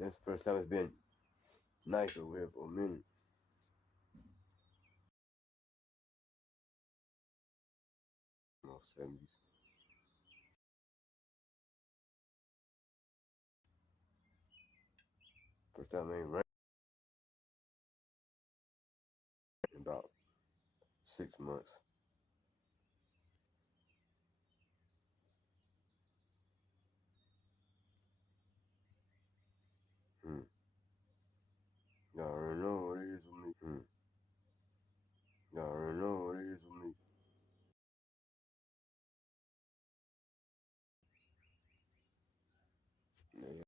That's the first time it's been nice over here for a minute. Almost 70s. First time it ain't rained in about 6 months. Hmm. Y'all already know what it is with me. Hmm. Y'all already know what it is with me. Yeah.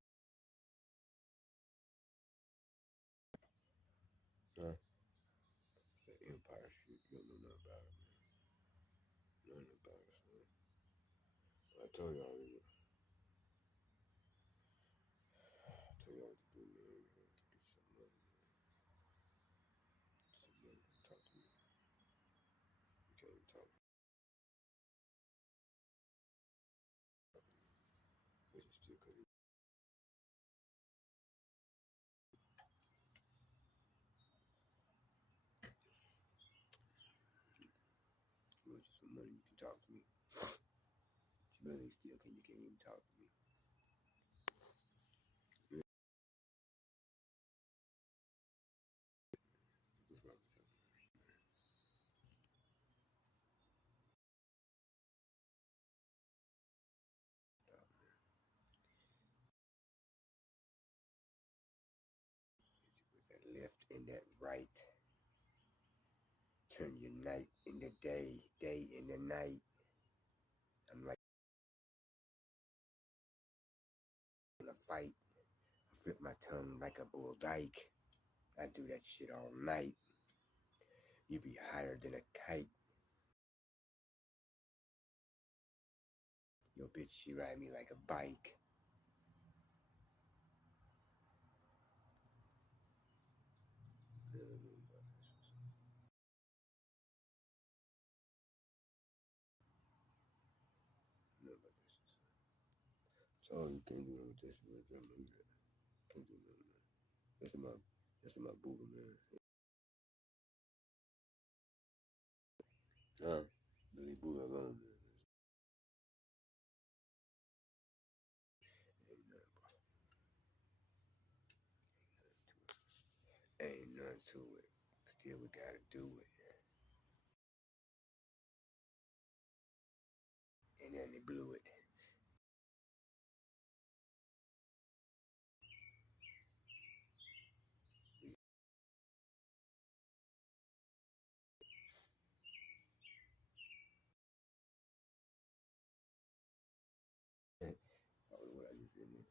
Huh? It's that Empire shit. You don't know nothing about it, man. Nothing about it, son. I told y'all, nigga. I told y'all what to do, man. Get some money, man. Some money. Talk to me. You can't even talk. Which is still cause you want some money, you can talk to me. She really still can. You can't even talk to me. Yeah. What's wrong with you? Stop, man. With that left and that right. Turn your night into day, day into night. I'm like in a fight. I flip my tongue like a bull dyke. I do that shit all night. You be higher than a kite. Yo, bitch, she ride me like a bike. So you can't do nothing with this, man. Can't do that. Can't do nothing, man. That's in my Buddha, man. Huh? Billy Buddha alone, man. Ain't nothing, bro. Ain't nothing to it. Still, we gotta do it. And then they blew it. What I just did there.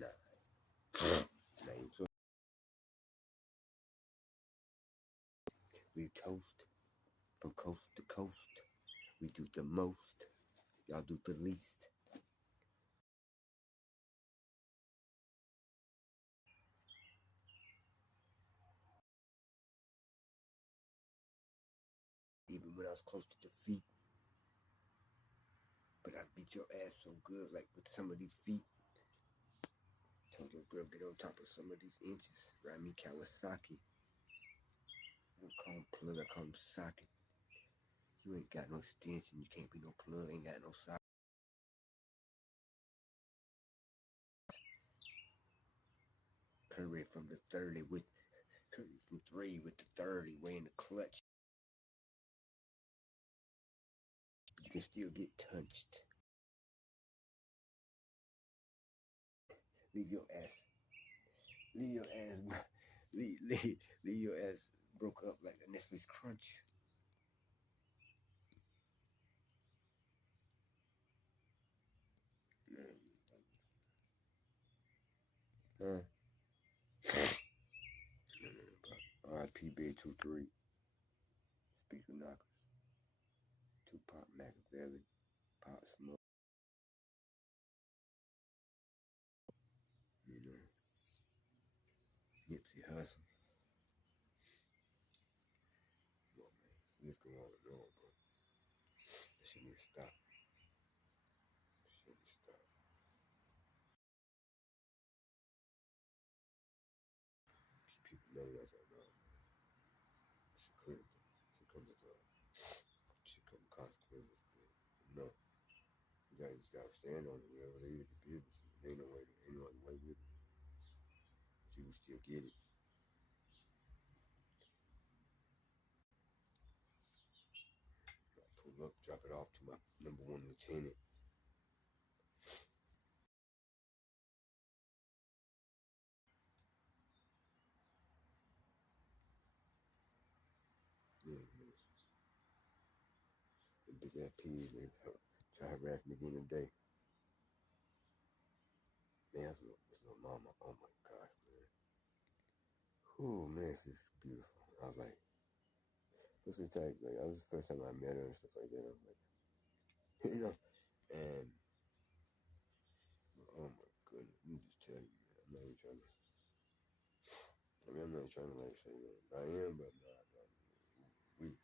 Nah. Nah, you so we toast from coast to coast. We do the most. Y'all do the least. Even when I was close to defeat, but I beat your ass so good, like with some of these feet. Told your girl get on top of some of these inches. Ride me Kawasaki. I don't call him plug, I call him socket. You ain't got no extension, you can't be no plug, ain't got no socket. Curry from the 30 with Curry from 3 with the 30 weighing the clutch. But you can still get touched. Leave your ass. Leave your ass. Leave your ass broke up like a Nestle's Crunch. Huh? R.I.P. Big 2-3. Speaker Knockers. Tupac Machiavelli. Pop Smoke. You know. Nipsey Hussle. Come on, man. Let's go on and on, bro. That shit need to stop. stand on it, whatever it is, the business. Ain't no way, ain't no other way with it. But you can still get it. I pull up, drop it off to my number one lieutenant. Yeah, man. The big ass pig, they try to harass me again today. Man, this little mama, oh my gosh, man. Oh man, she's beautiful. I was like, what's the type? Like, I was the first time I met her and stuff like that. I was like, you know, and oh my goodness, let me just tell you, man, I'm not even trying to. I mean, I'm not trying to like say that I am, but nah, we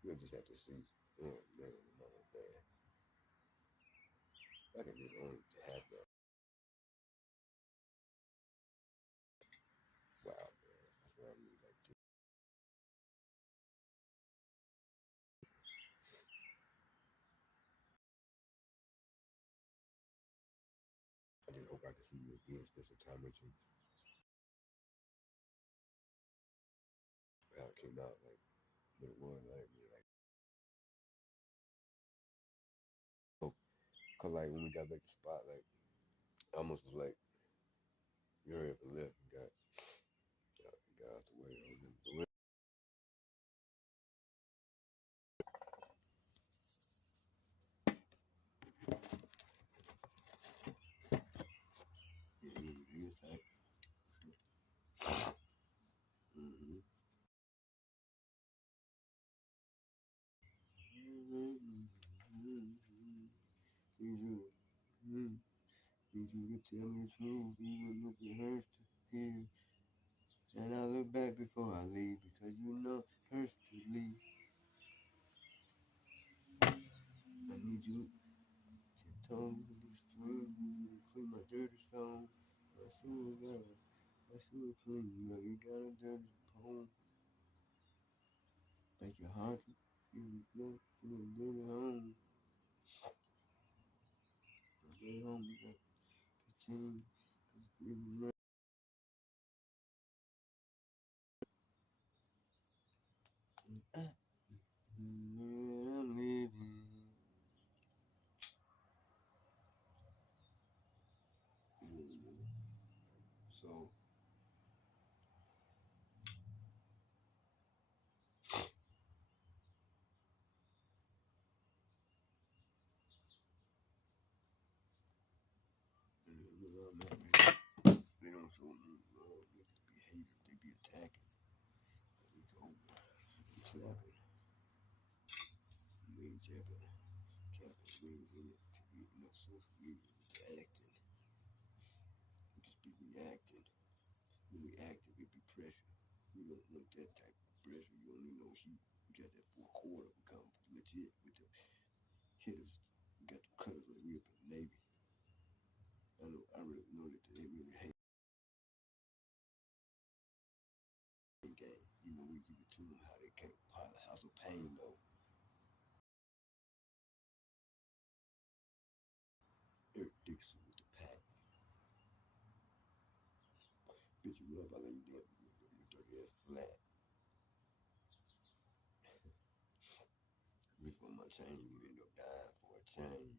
we'll just have to see. Oh man, the mama bad. I can just only have that. Wow, man, that's what I need. Like, I just hope I can see you again, spend some time with you. How it came out, like what it was, like, like. Oh, cause like when we got back to the spot, like, I almost was like, you hurry up and left and got out the way. But yeah, it is tight. Mm-hmm. Need you to tell me the truth, even if it hurts to hear. And I look back before I leave because you know it hurts to leave. I need you to tell me this truth, clean my dirty song. I should clean, but you got a dirty poem. Like your heart to feel no to a dirty home. A dirty home, you got to change. I'm living. So they don't show me love. Niggas be haters. They be attacking. We go clapping, leg jabbing, capping wings in it. TV, social media, acting. We just be reacting. When we active, it be pressure. We don't want that type of pressure. You don't need no heat. We got that 4 quarter. We come legit with the hitters. We got the cutters like we up in the Navy. I really know that they really hate the game. You know, we give it to them how they can't pile the house of pain though. Eric Dixon with the pack. Bitch, you up, I lay you down. Your dirty ass flat. Before my chain, you end up dying for a chain.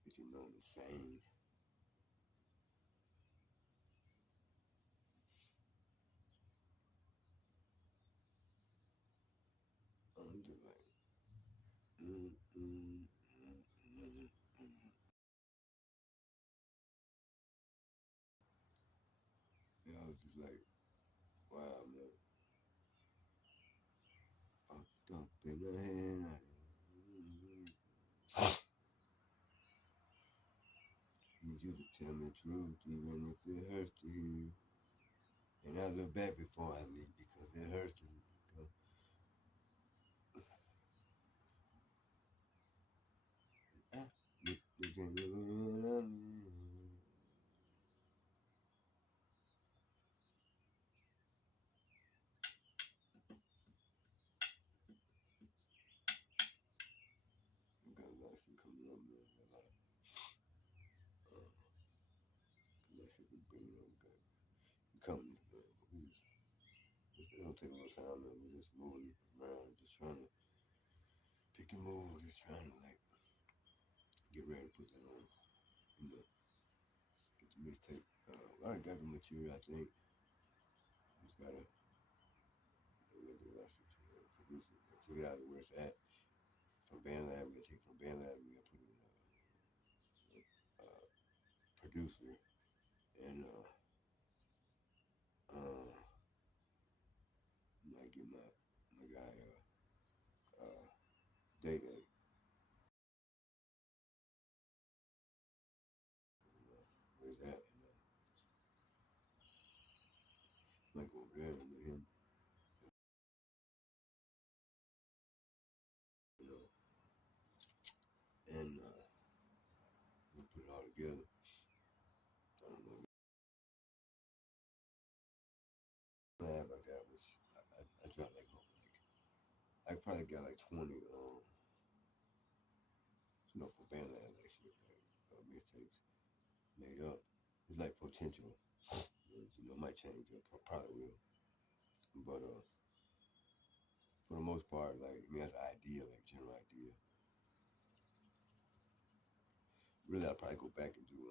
Bitch, you know the same. I'm just like, mm, mm, mm, mm, mm. Yeah, I was just like, wow, man. Fucked up in the head. Need you to tell me the truth, even if it hurts to hear. And I look back before I leave because it hurts to go. know, man, a lot of connections and bringing up companies, man. It don't take a little time, man. We're just moving around, just trying to pick and move, just trying to like get ready to put that on, you know, get the mixtape. I already got the material, I think. Just gotta do a lot to produce it. Take it out of where it's at. From BandLab, we gotta take it from BandLab, we gotta put it in producer, and might get my guy Day, where's that? Might go over there and let him, you know, and we'll put it all together. I don't know. Lab I got was I dropped like I probably got like 20 you know, for BandLab like shit, like mixtapes made up. It's like potential. You know, might change up, probably will. But for the most part, like I mean that's an idea, like general idea. Really I'll probably go back and do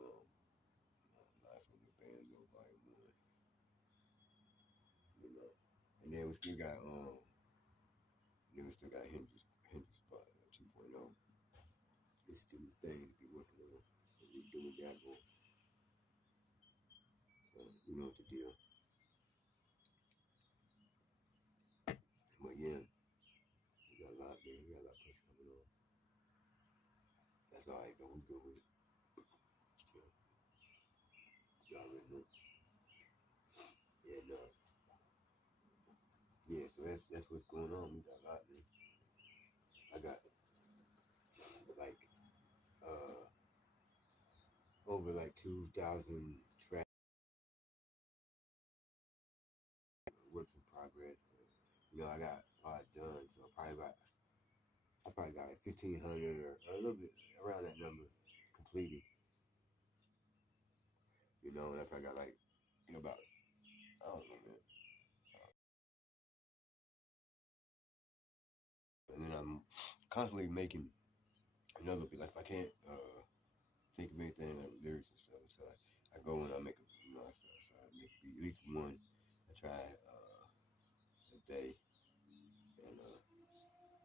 Live from the Band though, Volume 1. You know. And then we still got Hendrix 2.0. It's still this thing to be working on. We're doing that one. So you know what the deal. But yeah, we got a lot, man. We got a lot of pressure coming on. That's all right though. We good with it. Yeah. Y'all already know. And yeah, so that's what's going on. We got a lot, man. I got like over like 2,000 tracks, works in progress. You know, I got a lot done, so I probably got like 1,500 or a little bit around that number completed. You know, and I probably got like about I don't know, man. And then I'm constantly making another beat. Like if I can't think of anything like lyrics and stuff, so I go and I make a, you know, I start make a beat, at least one. I try a day, and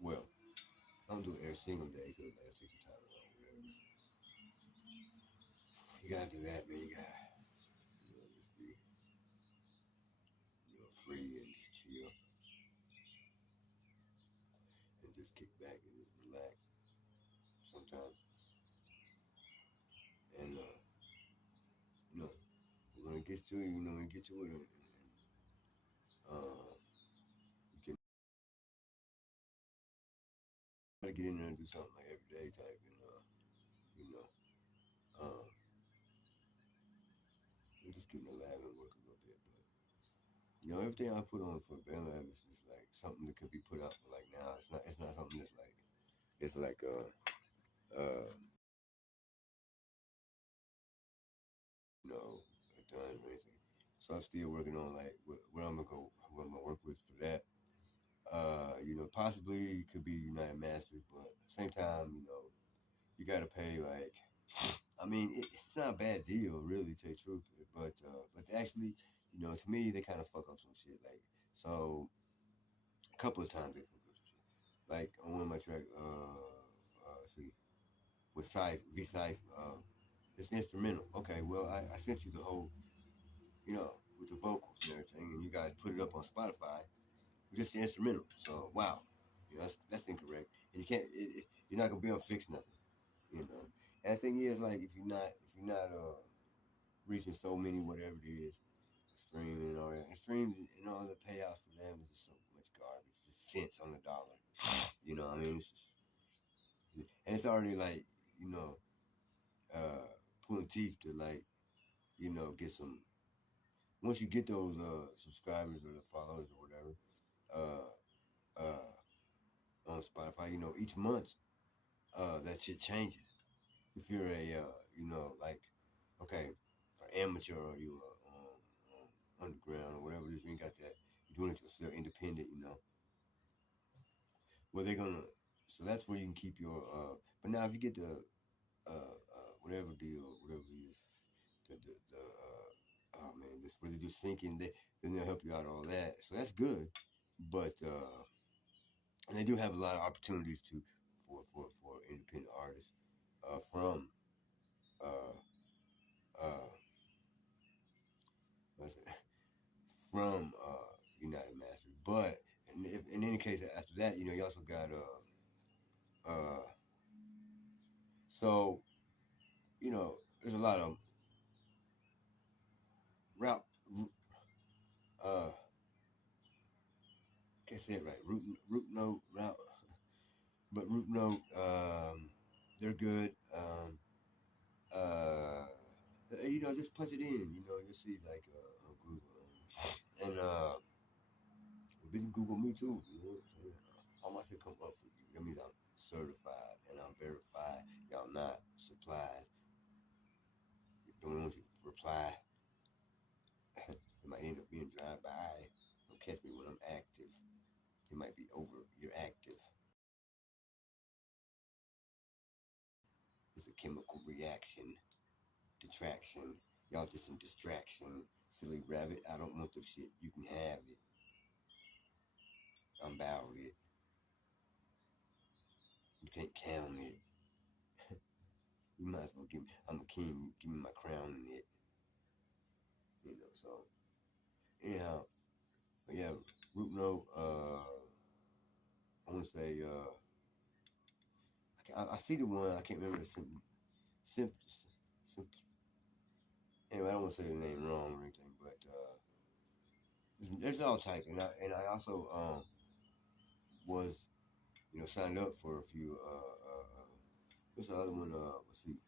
well, I don't do it every single day because like, I take some time off. Whatever. You gotta do that, man. You gotta, you know, just be, you know, free and just chill and just kick back and just relax sometimes. And you know, when it gets to you, you know, when it gets to it, and you can try to get in there and do something like every day type, and you know, uh, I'm just getting the lab and work a little bit, but you know, everything I put on for BandLab is just like something that could be put out for like now. It's not something that's like it's like you know, done or anything. So I'm still working on like what I'm gonna go, what I'm gonna work with for that. You know, possibly it could be United Masters, but at the same time, you know, you gotta pay like. I mean, it's not a bad deal, really, to tell you the truth. But actually, you know, to me, they kind of fuck up some shit. Like, so a couple of times they fuck up some shit. Like on one of my tracks, see, with Syph, V Syph, it's instrumental. Okay, well, I sent you the whole, you know, with the vocals and everything, and you guys put it up on Spotify. Just the instrumental. So wow, you know, that's incorrect, and you can't. You're not gonna be able to fix nothing. You know, and the thing is, like, if you're not reaching so many whatever it is, streaming and all that, and streams and all the payouts for them is just so much garbage, just cents on the dollar. You know, I mean, and it's already like, you know, pulling teeth to like, you know, get some. Once you get those subscribers or the followers or whatever, on Spotify, you know, each month that shit changes. if you're a like, okay, for amateur or you underground or whatever it is, you ain't got that. You're doing it yourself, independent, Well, they're gonna. So that's where you can keep your. But now if you get the whatever deal, whatever it is, oh man, this where they do syncing, then they'll help you out all that. So that's good, but and they do have a lot of opportunities to for independent artists from uh uh what's it, from United Masters. But in any case, after that, you also got so there's a lot of route uh can't say it right. Root note route, but root note they're good. Uh, just punch it in. You'll see like on Google, and you can Google me too. So, all my shit come up for you. That means I'm certified and I'm verified. Y'all not supplied. Don't want you to reply. It might end up being drive by. Don't catch me when I'm active. It might be over. You're active. It's a chemical reaction, detraction. Y'all just some distraction. Silly rabbit. I don't want the shit. You can have it. I'm about it. You can't count it. You might as well give me. I'm a king. Give me my crown in it. So anyhow, but yeah, root note. I want to say. I see the one. I can't remember the sim, sim, anyway, I don't want to say the name wrong or anything, but there's all types, and I also was signed up for a few. What's the other one? Let's see.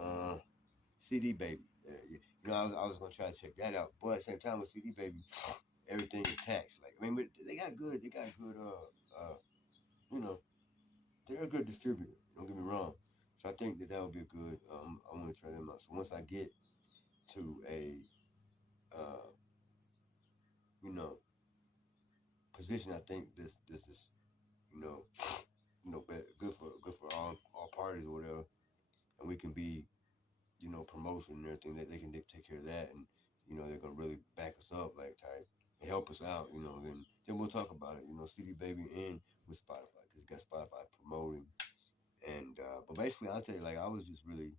Uh, CD Baby. I was gonna try to check that out, but at the same time with CD Baby, everything is taxed. Like, I mean, but they got good. They got good. You know, they're a good distributor. Don't get me wrong. So I think that would be a good. I want to try them out. So once I get to a, uh, you know, position, I think this is, you know, good for all parties or whatever, and we can be, promotion and everything that they can take care of that, and they're gonna really back us up like type and help us out. Then we'll talk about it. CD Baby and with Spotify because you got Spotify promoting. And but basically, I'll tell you, like I was just really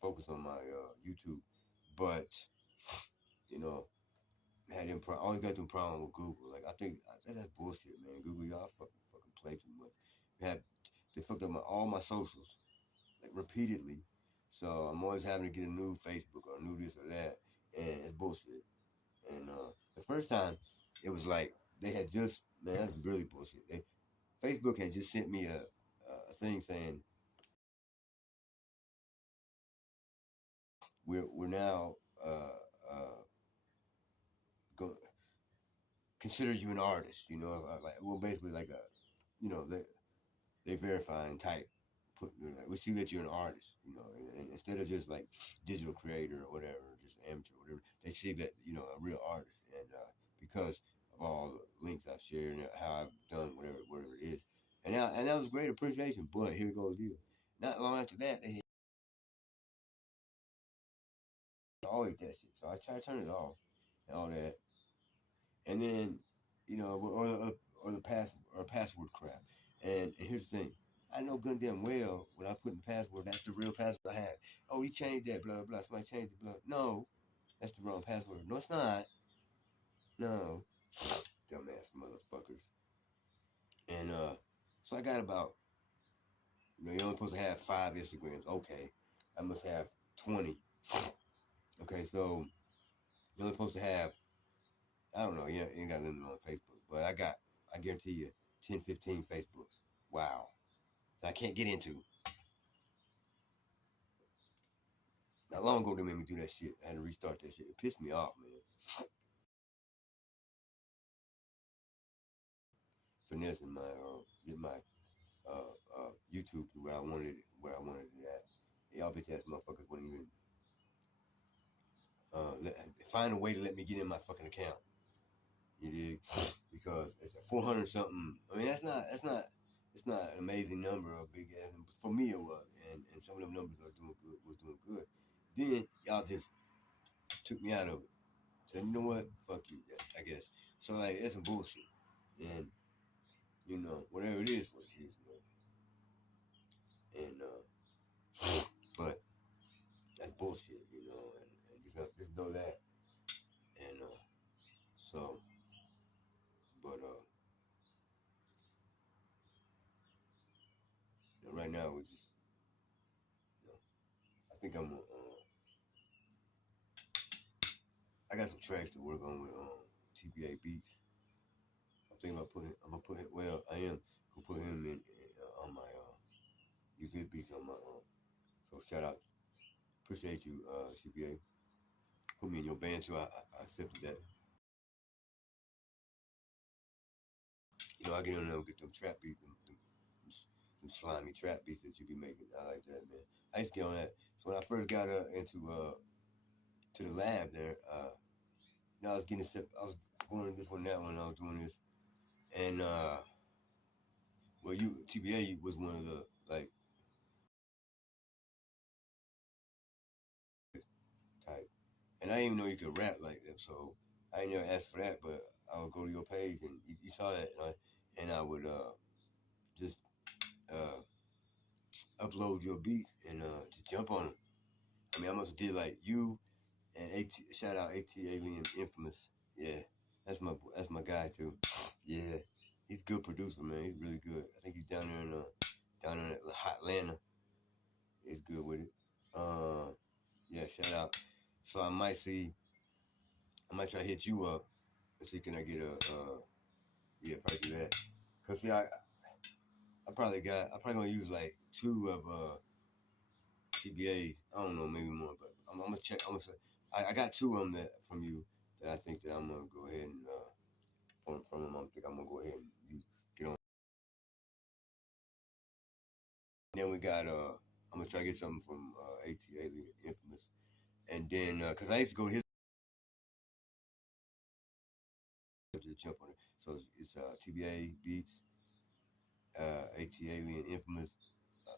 focused on my YouTube, but you know, always got them problem with Google. Like I think that's bullshit, man. Google, y'all fucking play too much. They fucked up all my socials like repeatedly, so I'm always having to get a new Facebook or a new this or that, and it's bullshit. And the first time, it was like they had just man, that's really bullshit. Facebook had just sent me a thing saying we're now go consider you an artist. Like well, basically like they verify and type. Like, we see that you're an artist. And instead of just like digital creator or whatever, just amateur or whatever, they see that a real artist. And because of all the links I've shared and how I've done whatever it is, and that was great appreciation. But here goes the deal. Not long after that, they always that shit. So I try to turn it off and all that. And then or the password crap. And here's the thing. I know good damn well when I put in password, that's the real password I have. Oh, you changed that, blah, blah. Somebody changed it, blah. No, that's the wrong password. No, it's not. No. Dumbass motherfuckers. And so I got about, you're only supposed to have 5 Instagrams. Okay. I must have 20. Okay, so you're only supposed to have, I don't know, you ain't got limit on Facebook, but I guarantee you, 10, 15 Facebooks. Wow. That I can't get into. Not long ago, they made me do that shit. I had to restart that shit. It pissed me off, man. Finessing my get my YouTube to where I wanted it, where I wanted it at. Y'all bitch ass motherfuckers wouldn't even find a way to let me get in my fucking account. You dig? Because it's a 400 something. I mean, it's not an amazing number or big ass. For me, it was, and some of them numbers was doing good. Then y'all just took me out of it. Said, you know what? Fuck you. I guess. So like, it's some bullshit. And whatever it is, what it is, And but that's bullshit, and just know that. And so, but right now we just, I think I got some tracks to work on with TBA Beats. I'm thinking about I'm gonna put him. Well, I am gonna put him in on my YouTube beats on my So shout out, appreciate you, TBA. Put me in your band too. I accepted that. I get on there and get them trap beats, them slimy trap beats that you be making. I like that, man. I used to get on that. So when I first got into to the lab there, I was getting step. I was going this one, that one. I was doing this, and well, TBA was one of the like type, and I didn't even know you could rap like that. So I ain't never asked for that, but I would go to your page and you saw that, and I would just uh, upload your beats and just jump on them. I mean, I must have did like you and shout out AT Alien Infamous. Yeah, that's my guy too. Yeah, he's a good producer, man. He's really good. I think he's down there in Atlanta. He's good with it. Yeah, shout out. So I might try to hit you up and see can I get yeah, probably do that. Cause see, I probably gonna use like two of TBAs. I don't know, maybe more, but I'm gonna check. I'm gonna say I got two of them from you that I think that I'm gonna go ahead and from them. I think I'm gonna go ahead and get on. And then we got I'm gonna try to get something from ATA Infamous, and then cause I used to go to his to jump on it. So it's TBA Beats, ATA Alien Infamous,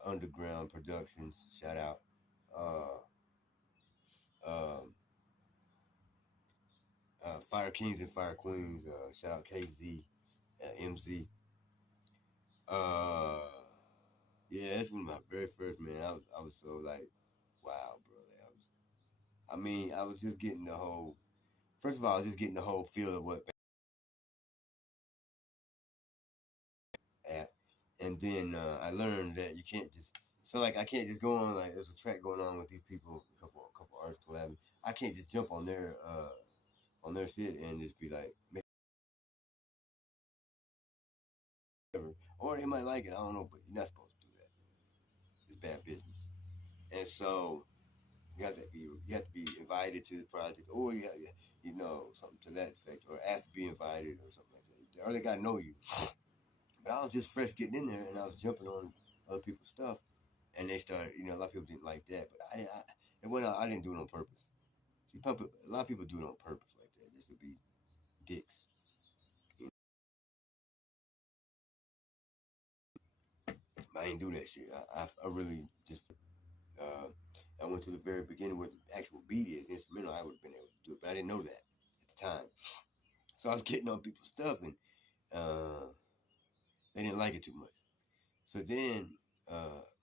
Underground Productions. Shout out. Uh, um, Fire Kings and Fire Queens. Shout out KZ, MZ. Uh, yeah, that's one of my very first, man. I was so like, wow, bro. I was just getting the whole. First of all, I was just getting the whole feel of what at, and then I learned that you can't just. So like, I can't just go on like there's a track going on with these people, a couple artists collabing. I can't just jump on their shit and just be like, whatever. Or they might like it. I don't know, but you're not supposed to do that. It's bad business. And so you have to be invited to the project, or something to that effect, or asked to be invited or something like that. Or they got to know you. But I was just fresh getting in there, and I was jumping on other people's stuff, and they started. A lot of people didn't like that, but it went out. I didn't do it on purpose. See, a lot of people do it on purpose like that, just to be dicks. You know? I ain't do that shit. I really just uh, I went to the very beginning where the actual beat is instrumental. I would have been able to do it, but I didn't know that at the time. So I was getting on people's stuff, and uh, they didn't like it too much. So then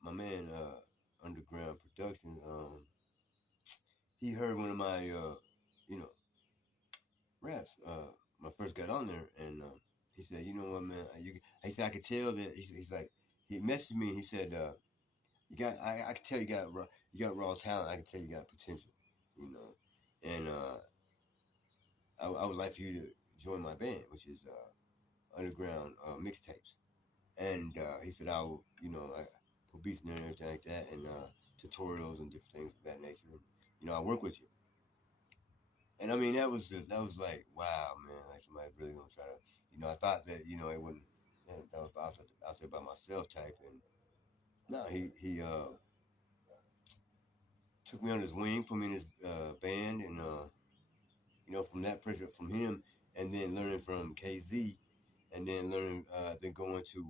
my man Underground Production, he heard one of my raps. When I first got on there, and he said, "You know what, man? He said I could tell that." He's like, he messaged me. And he said, "You got, I can tell you got raw talent. I can tell you got potential, and I would like for you to join my band, which is Underground Mixtapes." And he said, "I'll, I put beats in there and everything like that, and tutorials and different things of that nature. And, I work with you." And I mean, that was like, wow, man, like somebody really gonna try to, I thought that, it wouldn't, I was out there by myself type, and No, he took me on his wing, put me in his band, and from that pressure from him, and then learning from KZ, and then learning, then going to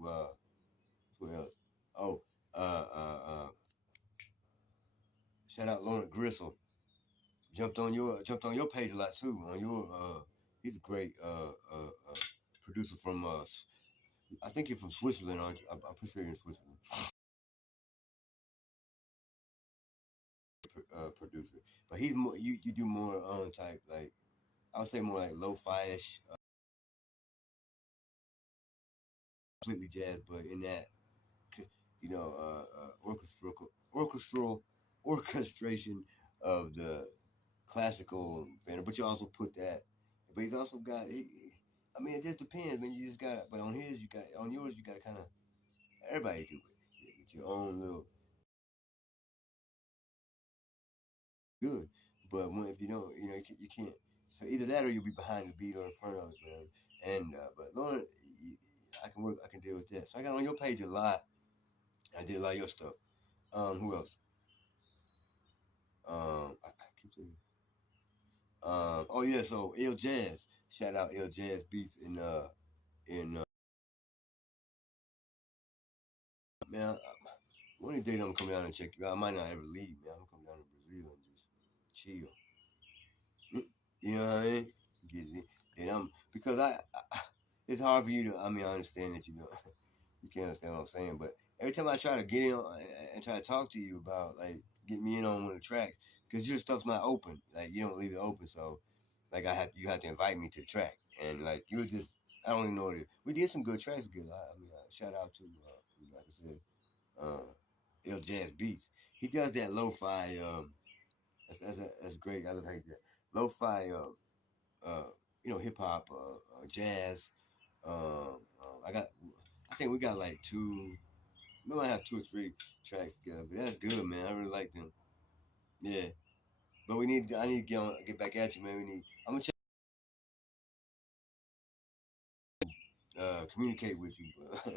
well, oh, uh, uh, uh, shout out Lawrence Gristle. Jumped on your page a lot too. On your he's a great producer from I think you're from Switzerland, aren't you? I'm pretty sure you're in Switzerland. Producer, but he's more you do more type like I would say more like lo-fi ish, completely jazz, but in that orchestral orchestration of the classical band. But you also put that, but he's also got. I mean, it just depends, man. You just got, but on his, you got on yours, you got to kind of everybody do it. You get your own little good, but when, if you don't, you can't. So either that or you'll be behind the beat or in front of it, man. And but Lauren, I can work, I can deal with that. So I got on your page a lot. I did a lot of your stuff. Who else? I keep saying. Oh yeah, so L Jazz. Shout out L Jazz Beats in man. One of these days I'm gonna come down and check you out. I might not ever leave, man. I'm gonna come down to Brazil and just chill. You know what I mean? Get it. And I'm because it's hard for you to. I mean, I understand that you can't understand what I'm saying, but every time I try to get in and try to talk to you about like get me in on one of the tracks, because your stuff's not open, like you don't leave it open, so like you have to invite me to the track, and like you're just I don't even know what it is. We did some good tracks together. I mean, shout out to like I said, L Jazz Beats. He does that lo-fi. That's great. I love how he does that. Lo-fi. Uh, hip hop, jazz. I got. I think we got like two. We might have two or three tracks together, but that's good, man. I really like them. Yeah, but we need. I need to get back at you, man. We need. I'm gonna communicate with you, but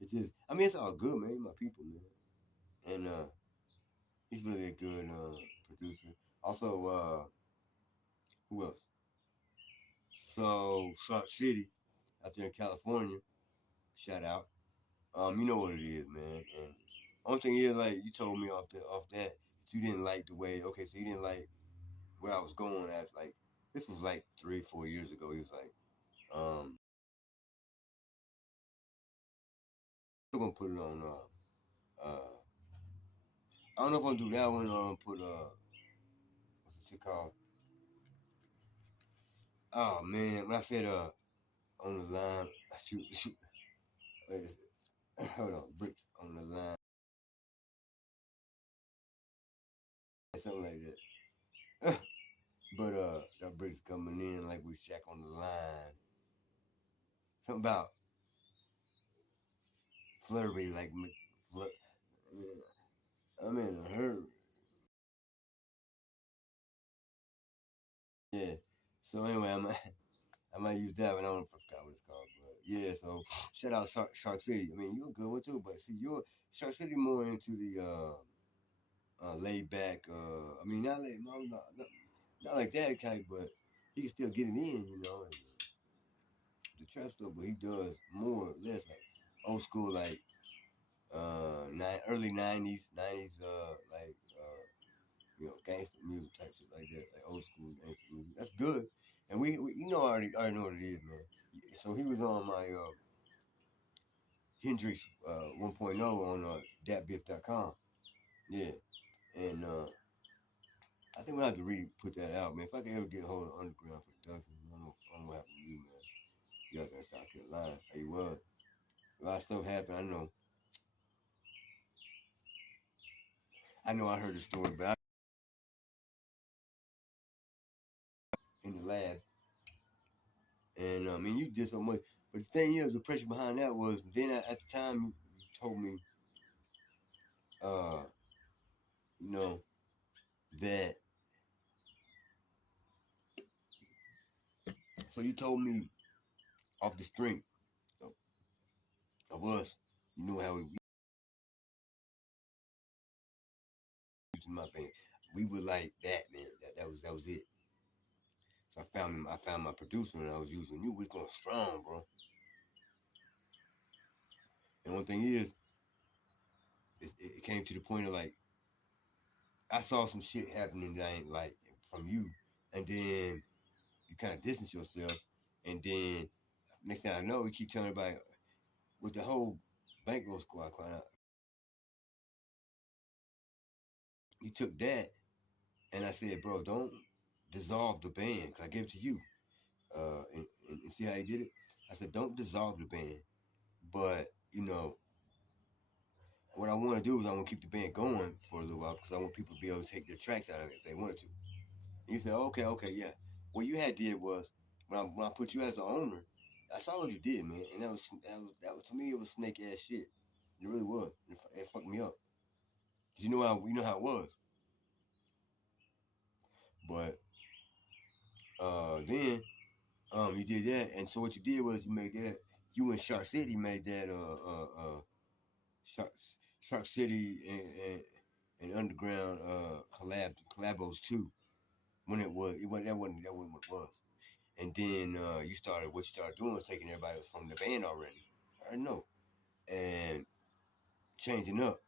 it's just. I mean, it's all good, man. You're my people, man. And he's really a good producer. Also, who else? So Shark City, out there in California. Shout out. You know what it is, man. And only thing is, like you told me off that you didn't like the way. Okay, so you didn't like where I was going at. Like this was like 3, 4 years ago. He was like, still gonna put it on. I don't know if I'm gonna do that one. Put what's the shit called? Oh man, when I said on the line, shoot, wait, hold on, bricks on the line, something like that. But that bricks coming in like we shack on the line. Something about flurry, like I'm in a hurry. Yeah. So anyway, I might use that one. I don't forgot what it's called, but yeah. So shout out Shark City. I mean, you're a good one too, but see, you're Shark City more into the laid back. I mean, not like that type, but he can still get it in, and, the trap stuff. But he does more or less like old school, like early '90s, like gangster music type shit like that, like old school gangster music. That's good. And we I already know what it is, man. So he was on my Hendrix 1.0 on datbiff.com. Yeah. And I think we'll have to put that out, man. If I can ever get a hold of Underground Production, I don't know what happened to you, man. You out there in South Carolina. He was. A lot of stuff happened. I heard the story, but in the lab. And I mean, you did so much. But the thing is, the pressure behind that was then at the time you told me, uh, you know, that. So you told me off the strength of us, you know how we my band. We were like that, man. That was it. So I found my producer and I was using you. We was going strong, bro. And one thing is, it came to the point of like I saw some shit happening that I ain't like from you, and then you kind of distance yourself, and then next thing I know, we keep telling everybody with the whole bankroll squad crying out. You took that, and I said, bro, don't dissolve the band because I gave it to you. And see how he did it. I said, don't dissolve the band, but you know what I want to do is I want to keep the band going for a little while because I want people to be able to take their tracks out of it if they wanted to. And you said, okay, yeah. What you had did was when I put you as the owner, I saw what you did, man, and that was to me it was snake ass shit. It really was. It fucked me up. You know how it was. But then you did that, and so what you did was you made that. You and Shark City made that Shark Shark City and Underground collabos too. When that wasn't what it was. And then what you started doing was taking everybody was from the band already. I know, and changing up.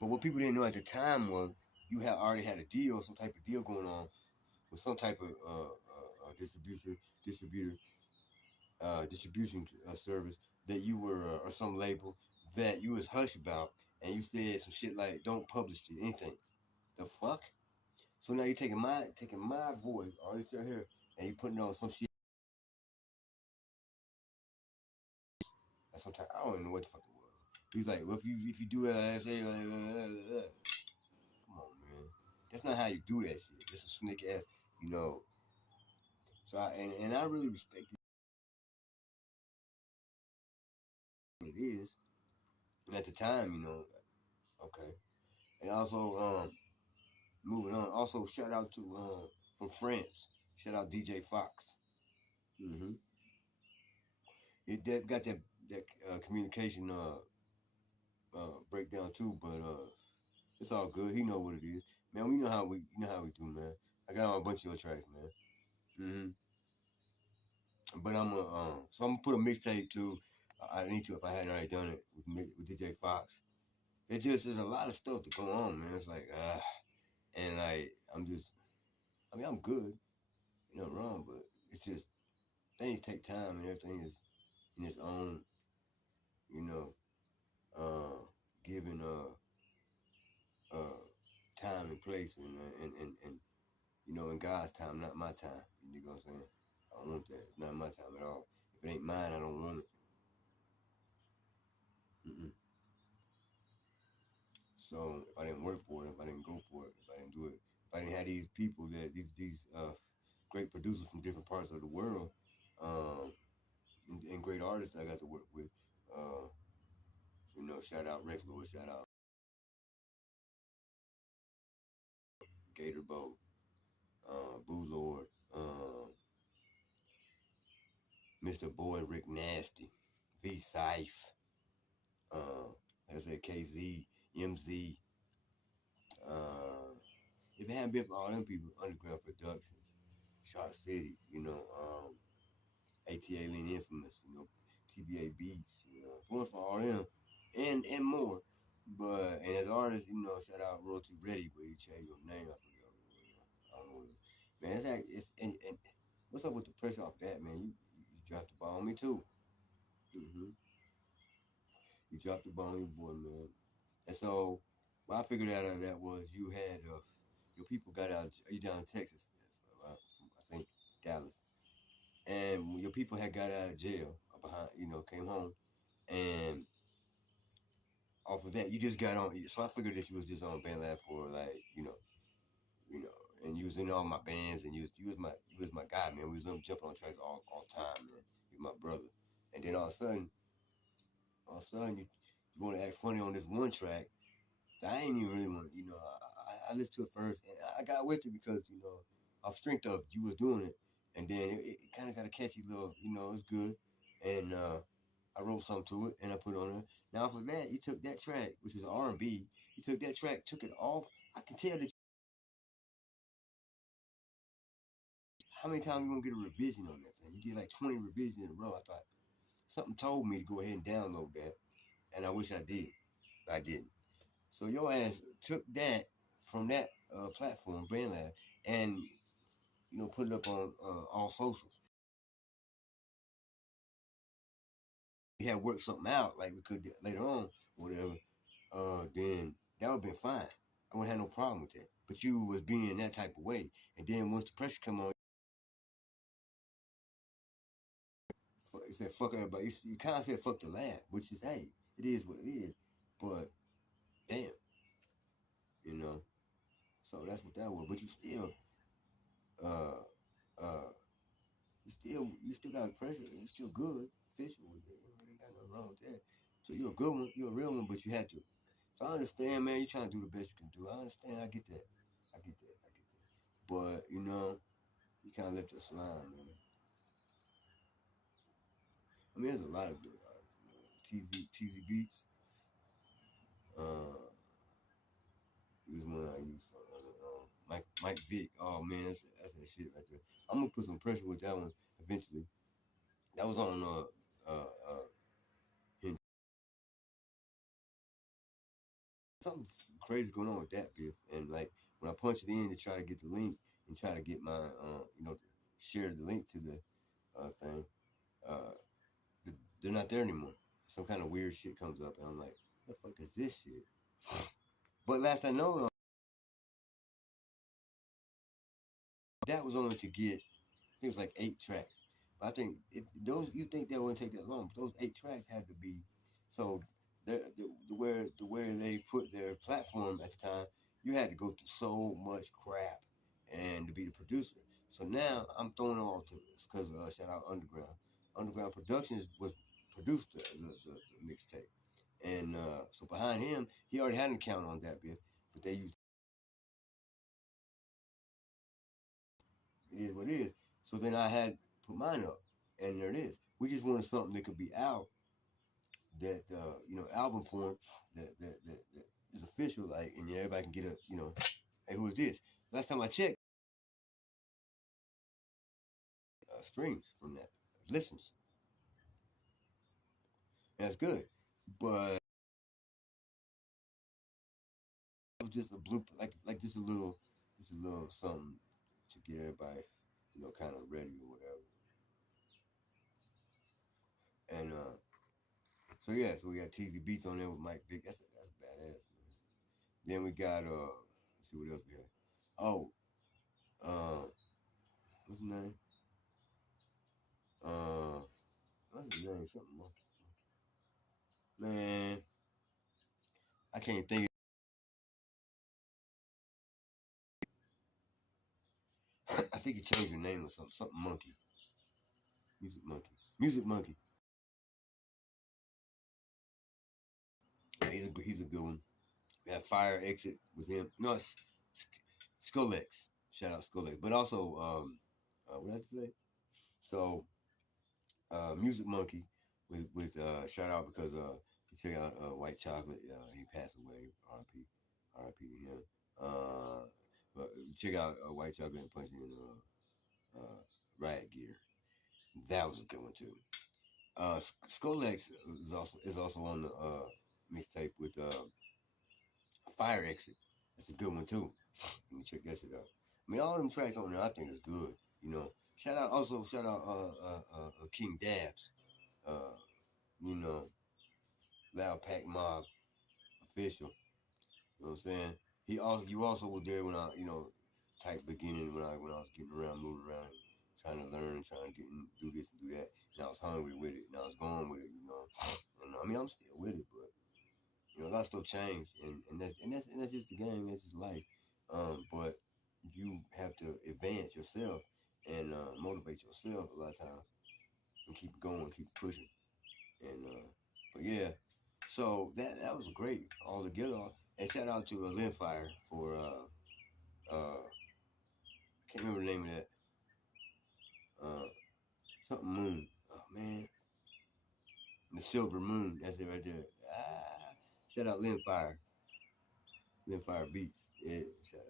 But what people didn't know at the time was you had already had a deal, some type of deal going on with some type of distributor distribution service that you were or some label that you was hush about, and you said some shit like don't publish it, anything. The fuck? So now you're taking my voice, all this right here, and you putting on some shit. That's sometimes I don't even know what the fuck it was. He's like, well, if you do it, I say, come on, man, that's not how you do that shit. That's a snake ass, you know. So and I really respect it is, and at the time, okay. And also, moving on. Also, shout out to from France. Shout out DJ Fox. Mm-hmm. It that got that communication breakdown too, but it's all good. He know what it is, man. We know how we do, man. I got on a bunch of your tracks, man. Mm-hmm. But so I'm gonna put a mixtape too. I need to if I hadn't already done it with DJ Fox. It just there's a lot of stuff to go on, man. It's like and like I'm good, wrong, but it's just things take time and everything is in its own, you know, given uh time and place and in God's time, not my time. You know what I'm saying? I don't want that. It's not my time at all. If it ain't mine, I don't want it. Mm-mm. So if I didn't work for it, if I didn't go for it, if I didn't do it, if I didn't have these people that these great producers from different parts of the world, um, and great artists I got to work with, shout out Rex Lewis, shout out Gator Boat, Boo Lord, Mr. Boy Rick Nasty, V Syfe, like I said, KZ, MZ. Uh, if it hadn't been for all them people, Underground Productions, Shark City, AT Alien Infamous, TBA Beats, if it wasn't for all them and more. But and as artists, shout out Royalty Ready, but he changed your name. I forgot what it was. I don't know. Man, and what's up with the pressure off that, man? You dropped the ball on me too. Mm-hmm. You dropped the ball on your boy, man. And so, what I figured out of that was you had your people got out. You down in Texas? I think Dallas, and your people had got out of jail behind. Came home, and off of that, you just got on. So I figured that you was just on BandLab for like and you was in all my bands, and you was my guy, man. We was jumping on tracks all time, man. You my brother, and then all of a sudden you want to act funny on this one track. I ain't even really want to, I listened to it first, and I got with it because off strength of you was doing it, and then it kind of got a catchy little, it's good, and I wrote something to it and I put it on it, Now for that, you took that track, which was R&B. You took that track, took it off. I can tell that. How many times you gonna get a revision on that thing? You did like 20 revisions in a row. I thought something told me to go ahead and download that, and I wish I did. But I didn't. So your ass took that from that platform, BrandLab, and put it up on all socials. We had worked something out like we could later on, whatever. Then that would have been fine. I wouldn't have no problem with that. But you was being that type of way, and then once the pressure come on, you said fuck everybody. You kind of said fuck the lab, which is hey, it is what it is. But damn, you know. So that's what that was. But you still, uh, uh, you still got pressure. You still good, official with it. Ain't got nothing wrong with that. So you're a good one. You're a real one. But you had to. So I understand, man. You're trying to do the best you can do. I understand. I get that. I get that. I get that. But you kind of left us slime, man. I mean, there's a lot of good artists. TZ Beats. Uh, he was one I used for Mike Vick. Oh man, that's that shit right there. I'm gonna put some pressure with that one eventually. That was on something crazy going on with that Biff. And like when I punched it in to try to get the link and try to get my share the link to the thing, uh, they're not there anymore. Some kind of weird shit comes up, and I'm like, what the fuck is this shit? But last I know, that was only to get, I think it was like 8 tracks. But I think you think that wouldn't take that long, but those 8 tracks had to be, so the way they put their platform at the time, you had to go through so much crap and to be the producer. So now I'm throwing it all to this because shout out Underground. Underground Productions was produced the mixtape. And so behind him, he already had an account on that bit, but they used it is what it is. So then I had put mine up, and there it is. We just wanted something that could be out that album form that is official, like, and everybody can get a hey, who is this? Last time I checked, streams from that, listens, and that's good. But it was just a bloop, like just a little something to get everybody, kind of ready or whatever. And so yeah, so we got TZ Beats on there with Mike Vick. That's badass, man. Then we got let's see what else we had. Oh, what's his name? Uh, what's his name? Something monkey. Man, I can't think. I think he changed the name or something. Something monkey. Music monkey. Music monkey. Yeah, he's a good one. We have Fire Exit with him. No, it's Skulex. Shout out Skulex. But also, what did I say? So Music Monkey with shout out because you check out White Chocolate. He passed away. R.I.P. R.I.P. to him. But check out White Chocolate and Punch in Riot Gear. That was a good one too. Skolex is also on the mixtape with Fire Exit. That's a good one too. Let me check that shit out. I mean, all them tracks on there I think is good. Shout out King Dabs. Uh, you know, Loud Pack Mob official. You know what I'm saying? You also were there when I type beginning when I was getting around, moving around, trying to learn, trying to do this and do that. And I was hungry with it, and I was going with it. And I mean, I'm still with it, but a lot still changed, and that's just the game. That's just life. But you have to advance yourself and motivate yourself a lot of times, and keep going, keep pushing. And but yeah, so that was great all together. And shout out to Lynn Fire for can't remember the name of that something moon. Oh man, the Silver Moon. That's it right there. Shout out Lynn Fire Beats. Yeah, shout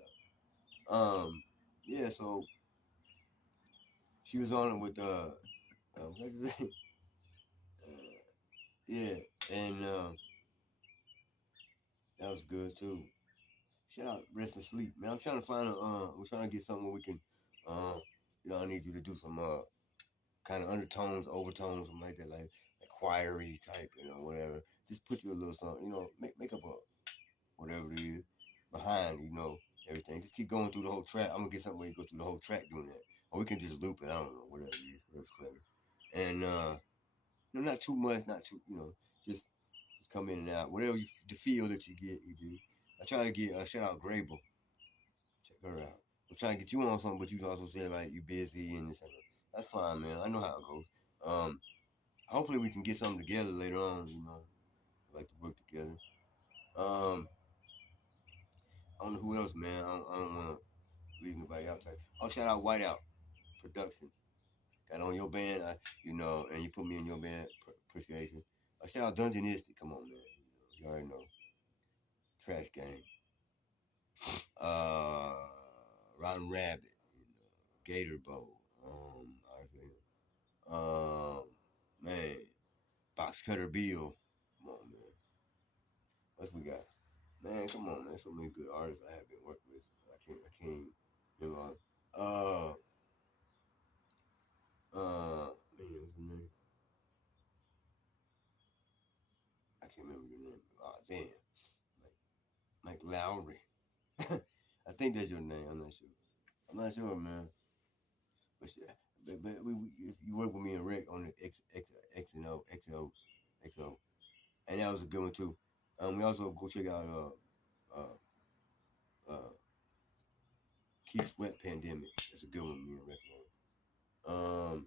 out. Yeah. So she was on it with what is it? Yeah, and that was good too. Shout out Rest and Sleep, man. I'm trying to find a. We're trying to get something where we can. I need you to do some kind of undertones, overtones, something like that, like choiry type, whatever. Just put you a little something, make up a whatever it is behind, everything. Just keep going through the whole track. I'm gonna get something where you go through the whole track doing that, or we can just loop it. I don't know, whatever it is, whatever's clever. And not too much, not too, just come in and out. Whatever the feel that you get, you do. I try to get shout out Grable. Check her out. I'm trying to get you on something, but you also said like you busy and this and that. That's fine, man. I know how it goes. Hopefully we can get something together later on. Like to work together. I don't know who else, man. I don't want to leave nobody out. Oh, shout out Whiteout Productions. Got on your band, and you put me in your band. Appreciation. Shout out Dungeonistic. Come on, man. You already know. Trash Gang. Uh, Rotten Rabbit. Gator Bowl. Man, Box Cutter Bill. Come on, man. What we got? Man, come on, man. So many good artists I have been working with. I can't, remember. Man, what's his name? I can't remember your name. Oh, damn. Mike Lowry. I think that's your name. I'm not sure, man. But yeah, but if you work with me and Rick on the X and O, XO, and that was a good one too. We also go check out uh Keith Sweat Pandemic. That's a good one. Me and Rick on.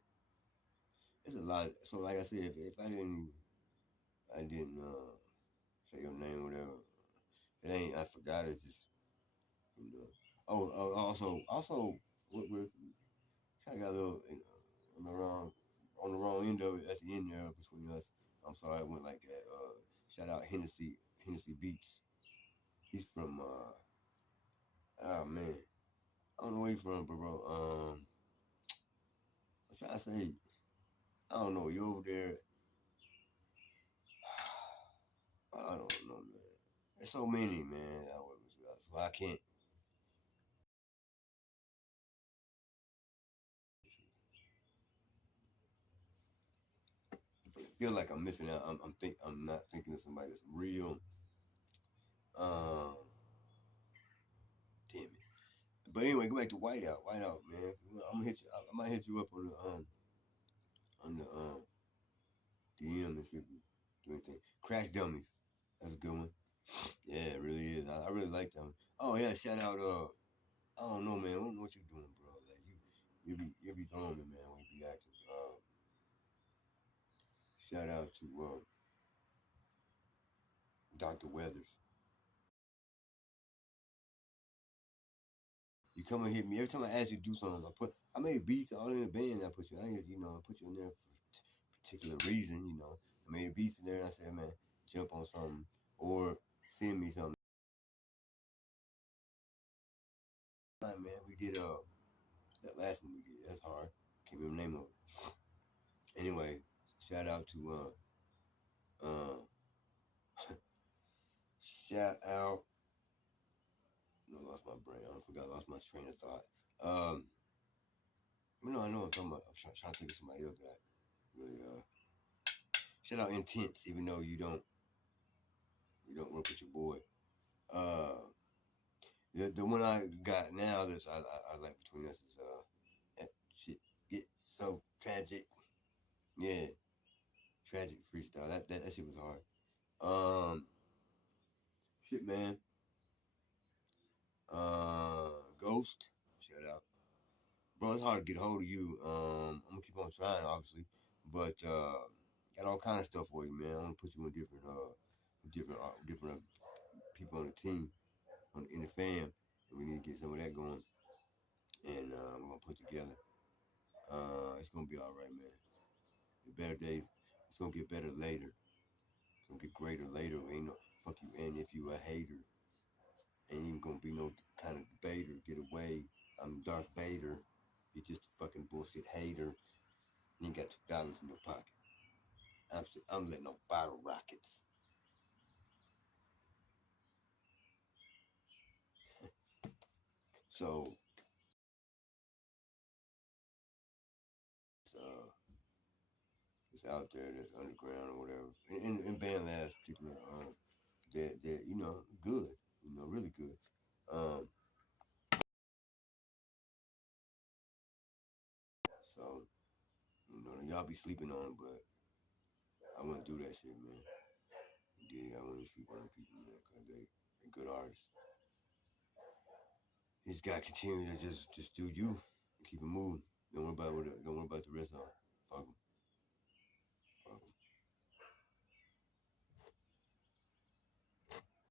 It's a lot. So like I said, if I didn't say your name or whatever, it ain't. I forgot. It's just you know. Also, we're kind of got a little on the wrong end of it at the end there between us. I'm sorry I went like that. Shout out Hennessy Beats. He's from oh man, I don't know where he's from, but bro. I'm trying to say, I don't know. You over there? I don't know, man. There's so many, man. So I can't. I feel like I'm missing out. I'm not thinking of somebody that's real. Um, damn it. But anyway, go back to Whiteout. Whiteout, man. I'm gonna hit you. I might hit you up on the DM and see if you do anything. Crash Dummies. That's a good one. Yeah, it really is. I really like that one. Oh yeah, shout out. I don't know, man. I don't know what you're doing, bro. Like you be throwing me, man, when you be active. Shout out to Dr. Weathers. You come and hit me every time I ask you to do something. I made beats all in the band. I put you. I put you in there for a particular reason. I made beats in there, and I said, man, jump on something or send me something. Man, we did that last one we did. That's hard. Can't remember the name of it. Anyway, shout out to shout out. I lost my brain. I forgot. I lost my train of thought. I know what I'm talking about. I'm trying to think of somebody else that I really shout out Intense, even though you don't work with your boy. Uh, the one I got now that's I like between us is that shit get so tragic. Yeah, tragic freestyle. That shit was hard. Um, shit, man. Ghost. Shout out, bro. It's hard to get a hold of you. I'm gonna keep on trying, obviously, but got all kind of stuff for you, man. I'm gonna put you in different people on the team, in the fam, and we need to get some of that going. And we're gonna put together. It's gonna be all right, man. The better days. It's gonna get better later. It's gonna get greater later. Ain't no fuck you. And if you a hater, ain't even gonna be no kind of debater. Get away. I'm Darth Vader. You're just a fucking bullshit hater. You ain't got $2 in your pocket. I'm letting no bottle rockets. So, it's out there that's underground or whatever. In Band Labs, particular, they're you know good, you know really good. So you know y'all be sleeping on them, but I wouldn't do that shit, man. Yeah, I wouldn't sleep on them people, man, because they're good artists. You just gotta continue to just do you and keep it moving. Don't worry about the rest of them.